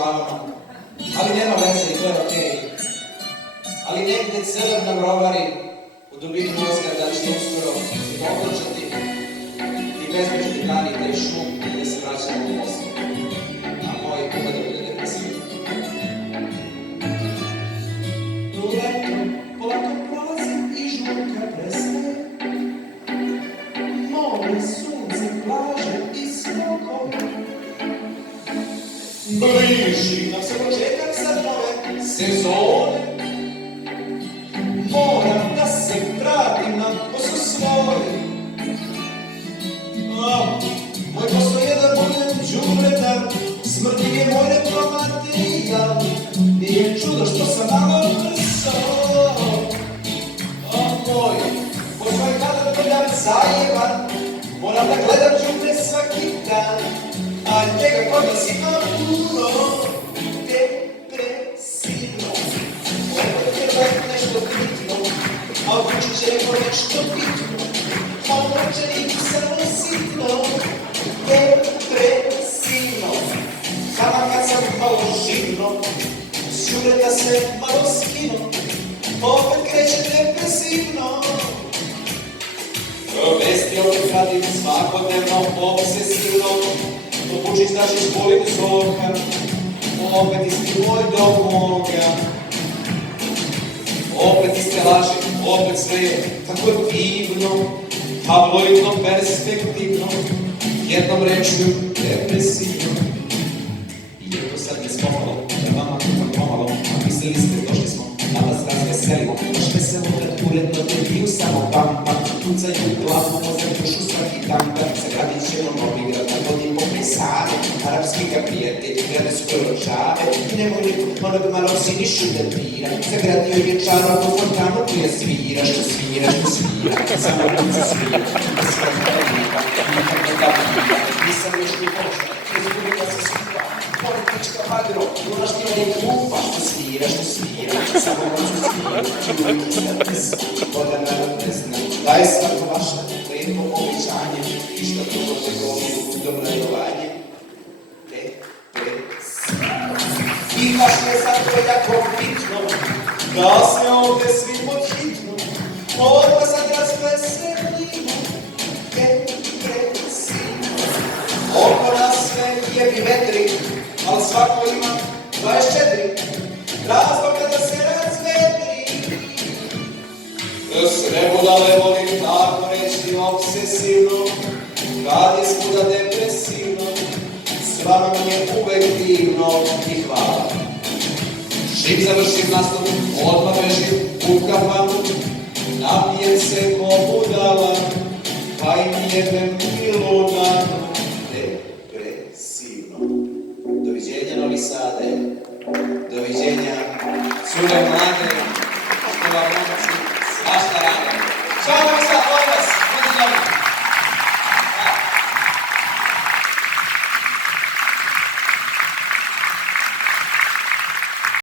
glavama. Ali nema veze i to je okej. Ali negde crv nam rovari u dubini mozga da će uskoro se doplačati i bezbrižni dani taj šum gde se vraćamo u Moskvu. A moj kuda da bude depresivan. Leto polako prolazi i žurka prestaje. More, sunce, plaže i smokove. Bliži nam se početak sad nove sezone. Moram da se vratim na posao svoj. Moj posao je da budem đubretan, smrti je moj repromaterijal. Nije čudo što sam malo brzo. Moj posao je kada budem zajeban, moram da gledam đubre svaki dan, a njega kod nas ima puno depresivno. Ovo treba nešto bitno, a odlučit će neko nešto bitno. Ovo će ih samo sitno, depresivno. Sama kad sam malo živno, s đubreta se malo skino, opet kreće depresivno. Vesti opet radim svakodnevno, obsesivno. Vučić Dačić volim Zorka, opet isti moj do moga. Opet iste laži, opet sve je tako divno, tabloidno, perspektivno, jednom rečju depresivno. I eto sad je spomalo, da vama kupam pomalo, a mislili ste došli smo, da vas razveselimo. Baš veselo kad uredno debiju samo bamba, kucaju u glavu, mozak dušu svaki dan, da zagradit ćemo novi grad, na godin pokoj Save, arapski ga prijatelji, grade su koločave, i ne voli onog malog Sinišu da bira, zagradio je čarobnu fontanu koja svira, što svira, samo lice svira, da svira da vira, nikako da vira, nisam još ni pošla, izgubila se skupa, politička magro, unaštila je klupa, što svira, samo lice svira, voda narod ne zna, daj svako vaše lepo obećanje i što drugo te govoru domladovanje. I baš je zato jako bitno da se ovde svi podhitno odmah sad razveselimo, depresivno. Oko nas sve jebi vetri, ali svako ima 24 razloga da se razvedri. Sve budale volim tako reći obsesivno, kad je svuda depresivno, s vama mi je uvek divno i hvala. Čim završim nastup, odmah bežim u kafanu, napijem se ko budala, pa im jebem miluna, depresivno. Doviđenja Novi Sade, doviđenja cure mlade, što vam momci svašta rade. Ćao!